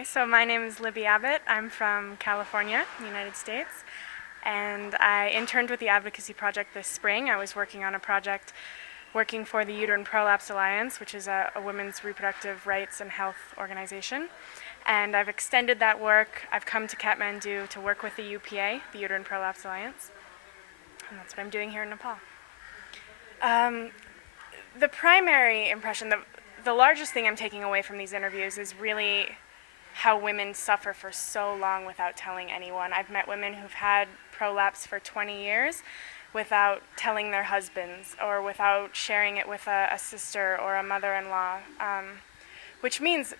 Okay, so my name is Libby Abbott. I'm from California, United States, and I interned with the Advocacy project this spring. I was working on a project working for the Uterine Prolapse Alliance, which is a women's reproductive rights and health organization. And I've extended that work. I've come to Kathmandu to work with the UPA, the Uterine Prolapse Alliance, and that's what I'm doing here in Nepal. The primary impression, the largest thing I'm taking away from these interviews is really how women suffer for so long without telling anyone. I've met women who've had prolapse for 20 years without telling their husbands or without sharing it with a sister or a mother-in-law, which means,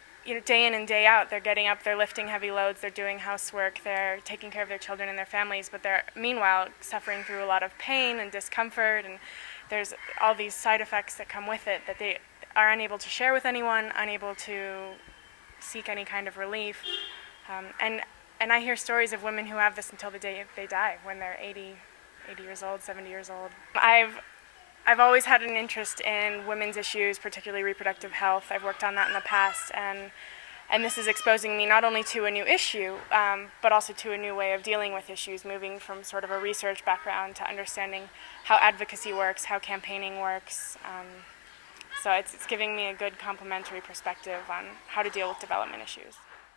day in and day out, they're getting up, they're lifting heavy loads, they're doing housework, they're taking care of their children and their families, but they're meanwhile suffering through a lot of pain and discomfort, and there's all these side effects that come with it that they are unable to share with anyone, unable to seek any kind of relief. And I hear stories of women who have this until the day they die, when they're 80 years old, 70 years old. I've always had an interest in women's issues, particularly reproductive health. I've worked on that in the past, and this is exposing me not only to a new issue, but also to a new way of dealing with issues, moving from sort of a research background to understanding how advocacy works, how campaigning works. So it's giving me a good complementary perspective on how to deal with development issues.